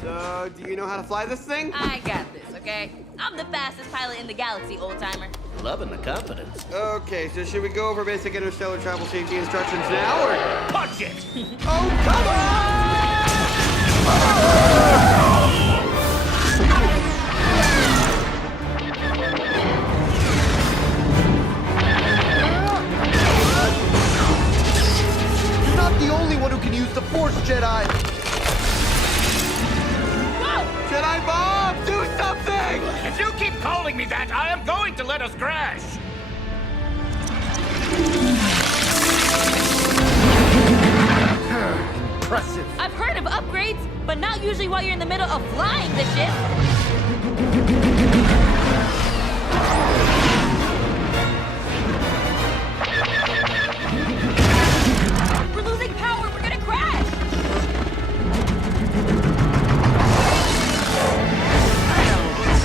So, do you know how to fly this thing? I got this, okay? I'm the fastest pilot in the galaxy, old-timer. Loving the confidence. Okay, so should we go over basic interstellar travel safety instructions now, or? Punch it! Oh, come on! You're not the only one who can use the Force, Jedi! Whoa! Jedi Bob, do something! If you keep calling me that, I am going to let us crash! Impressive. I've heard of upgrades, but not usually while you're in the middle of flying the ship. We're losing power. We're gonna crash.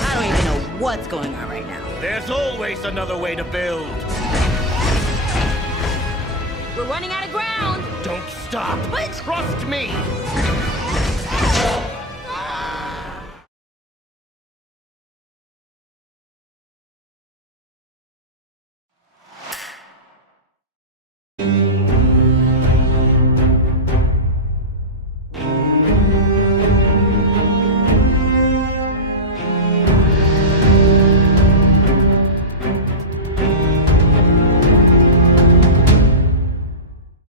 I don't even know what's going on right now. There's always another way to build. We're running out of ground. Don't stop. But- Trust me.